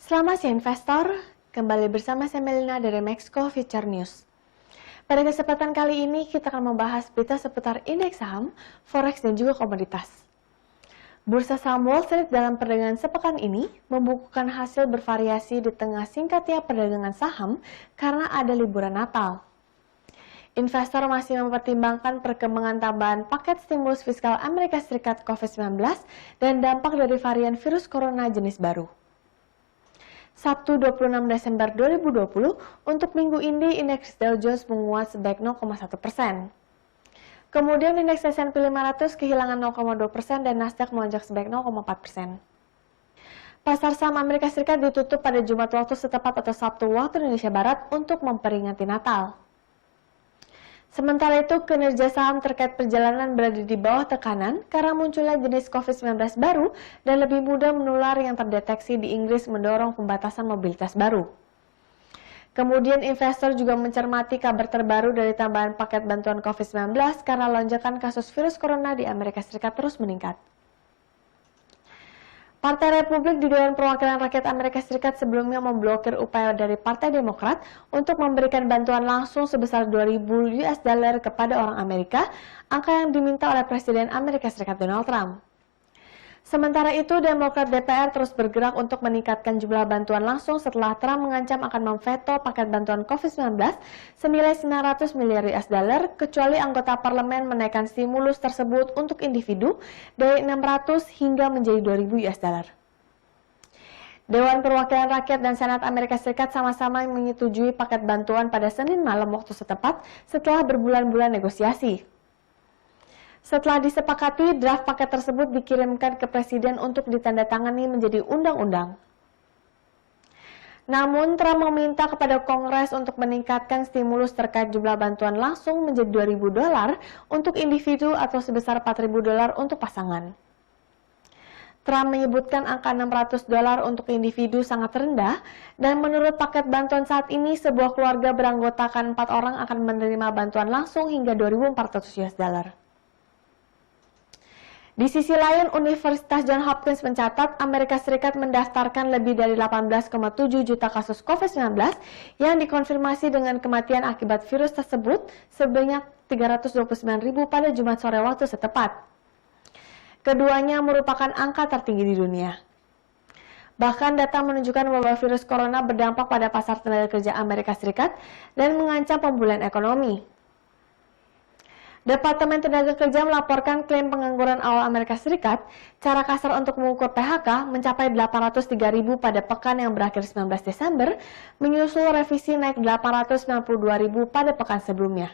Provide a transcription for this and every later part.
Selamat siang investor, kembali bersama saya Melina dari Maxco Future News. Pada kesempatan kali ini kita akan membahas berita seputar indeks saham, forex dan juga komoditas. Bursa saham Wall Street dalam perdagangan sepekan ini membukukan hasil bervariasi di tengah singkatnya perdagangan saham karena ada liburan Natal. Investor masih mempertimbangkan perkembangan tambahan paket stimulus fiskal Amerika Serikat COVID-19 dan dampak dari varian virus corona jenis baru. Sabtu 26 Desember 2020, untuk minggu ini indeks Dow Jones menguat sebaik 0,1%. Kemudian indeks S&P 500 kehilangan 0,2% dan Nasdaq melonjak sebaik 0,4%. Pasar saham Amerika Serikat ditutup pada Jumat waktu setempat atau Sabtu waktu Indonesia Barat untuk memperingati Natal. Sementara itu, kinerja saham terkait perjalanan berada di bawah tekanan karena munculnya jenis COVID-19 baru dan lebih mudah menular yang terdeteksi di Inggris mendorong pembatasan mobilitas baru. Kemudian investor juga mencermati kabar terbaru dari tambahan paket bantuan COVID-19 karena lonjakan kasus virus corona di Amerika Serikat terus meningkat. Partai Republik di Dewan Perwakilan Rakyat Amerika Serikat sebelumnya memblokir upaya dari Partai Demokrat untuk memberikan bantuan langsung sebesar 2.000 US dollar kepada orang Amerika, angka yang diminta oleh Presiden Amerika Serikat Donald Trump. Sementara itu, Demokrat DPR terus bergerak untuk meningkatkan jumlah bantuan langsung setelah Trump mengancam akan memveto paket bantuan COVID-19 senilai 900 miliar US dollar kecuali anggota parlemen menaikkan stimulus tersebut untuk individu dari 600 hingga menjadi 2.000 US dollar. Dewan Perwakilan Rakyat dan Senat Amerika Serikat sama-sama menyetujui paket bantuan pada Senin malam waktu setempat setelah berbulan-bulan negosiasi. Setelah disepakati, draft paket tersebut dikirimkan ke Presiden untuk ditandatangani menjadi undang-undang. Namun, Trump meminta kepada Kongres untuk meningkatkan stimulus terkait jumlah bantuan langsung menjadi 2.000 dolar untuk individu atau sebesar 4.000 dolar untuk pasangan. Trump menyebutkan angka 600 dolar untuk individu sangat rendah, dan menurut paket bantuan saat ini, sebuah keluarga beranggotakan 4 orang akan menerima bantuan langsung hingga 2.400 US dollar. Di sisi lain, Universitas Johns Hopkins mencatat Amerika Serikat mendaftarkan lebih dari 18,7 juta kasus COVID-19 yang dikonfirmasi dengan kematian akibat virus tersebut sebanyak 329.000 pada Jumat sore waktu setempat. Keduanya merupakan angka tertinggi di dunia. Bahkan data menunjukkan wabah virus corona berdampak pada pasar tenaga kerja Amerika Serikat dan mengancam pemulihan ekonomi. Departemen Tenaga Kerja melaporkan klaim pengangguran awal Amerika Serikat, cara kasar untuk mengukur PHK, mencapai 803.000 pada pekan yang berakhir 19 Desember, menyusul revisi naik 892.000 pada pekan sebelumnya.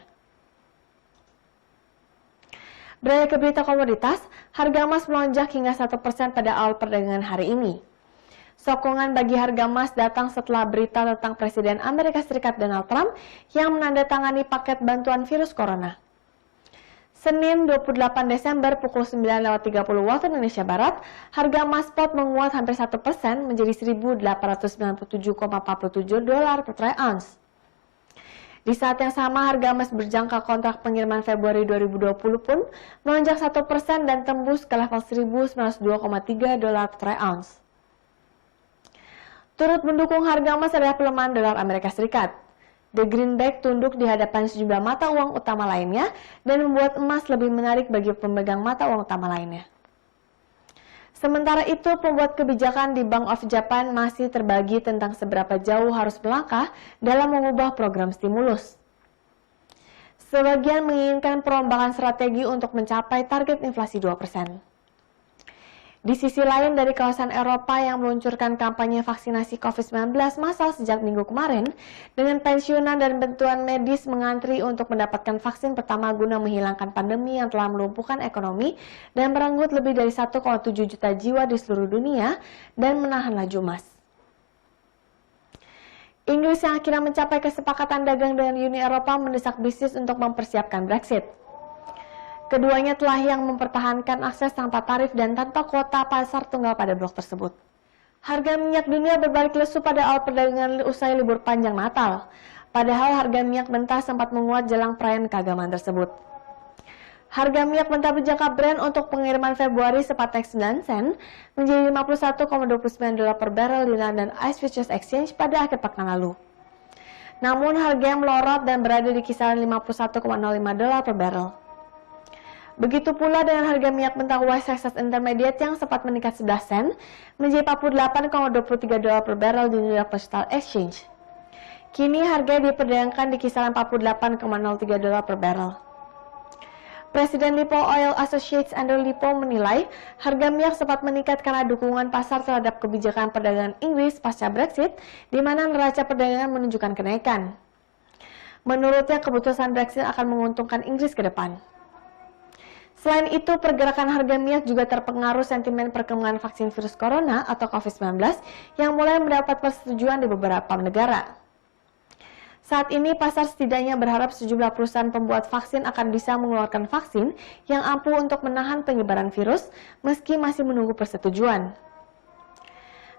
Beralih ke berita komoditas, harga emas melonjak hingga 1% pada awal perdagangan hari ini. Sokongan bagi harga emas datang setelah berita tentang Presiden Amerika Serikat Donald Trump yang menandatangani paket bantuan virus corona. Senin 28 Desember pukul 9.30 waktu Indonesia Barat, harga emas spot menguat hampir 1% menjadi 1.897,47 dolar per troy ounce. Di saat yang sama, harga emas berjangka kontrak pengiriman Februari 2020 pun melonjak 1% dan tembus ke level 1.902,3 dolar per troy ounce. Turut mendukung harga emas adalah pelemahan dolar Amerika Serikat. The Greenback tunduk di hadapan sejumlah mata uang utama lainnya dan membuat emas lebih menarik bagi pemegang mata uang utama lainnya. Sementara itu, pembuat kebijakan di Bank of Japan masih terbagi tentang seberapa jauh harus melangkah dalam mengubah program stimulus. Sebagian menginginkan perombakan strategi untuk mencapai target inflasi 2%. Di sisi lain, dari kawasan Eropa yang meluncurkan kampanye vaksinasi COVID-19 massal sejak minggu kemarin, dengan pensiunan dan bantuan medis mengantri untuk mendapatkan vaksin pertama guna menghilangkan pandemi yang telah melumpuhkan ekonomi dan merenggut lebih dari 1,7 juta jiwa di seluruh dunia dan menahan laju emas. Inggris yang akhirnya mencapai kesepakatan dagang dengan Uni Eropa mendesak bisnis untuk mempersiapkan Brexit. Keduanya telah yang mempertahankan akses tanpa tarif dan tanpa kuota pasar tunggal pada blok tersebut. Harga minyak dunia berbalik lesu pada awal perdagangan usai libur panjang Natal. Padahal harga minyak mentah sempat menguat jelang perayaan keagamaan tersebut. Harga minyak mentah berjangka Brent untuk pengiriman Februari sempat naik 9 sen menjadi $51,29 per barrel di London ICE Futures Exchange pada akhir pekan lalu. Namun harga yang melorot dan berada di kisaran $51,05 per barrel. Begitu pula dengan harga minyak mentah West Texas Intermediate yang sempat meningkat 11 sen menjadi $48,23 per barrel di New York Stock Exchange. Kini harga diperdagangkan di kisaran $48,03 per barrel. Presiden Lipo Oil Associates Andrew Lipo menilai harga minyak sempat meningkat karena dukungan pasar terhadap kebijakan perdagangan Inggris pasca Brexit, di mana neraca perdagangan menunjukkan kenaikan. Menurutnya, keputusan Brexit akan menguntungkan Inggris ke depan. Selain itu, pergerakan harga minyak juga terpengaruh sentimen perkembangan vaksin virus corona atau COVID-19 yang mulai mendapat persetujuan di beberapa negara. Saat ini, pasar setidaknya berharap sejumlah perusahaan pembuat vaksin akan bisa mengeluarkan vaksin yang ampuh untuk menahan penyebaran virus, meski masih menunggu persetujuan.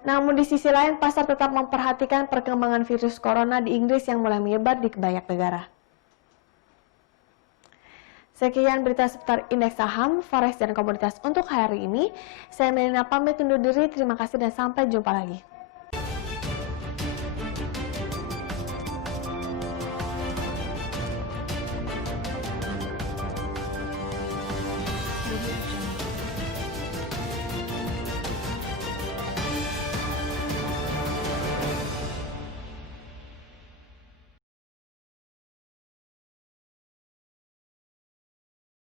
Namun di sisi lain, pasar tetap memperhatikan perkembangan virus corona di Inggris yang mulai menyebar di banyak negara. Sekian berita seputar indeks saham, forex, dan komoditas untuk hari ini. Saya Melina pamit undur diri, terima kasih dan sampai jumpa lagi.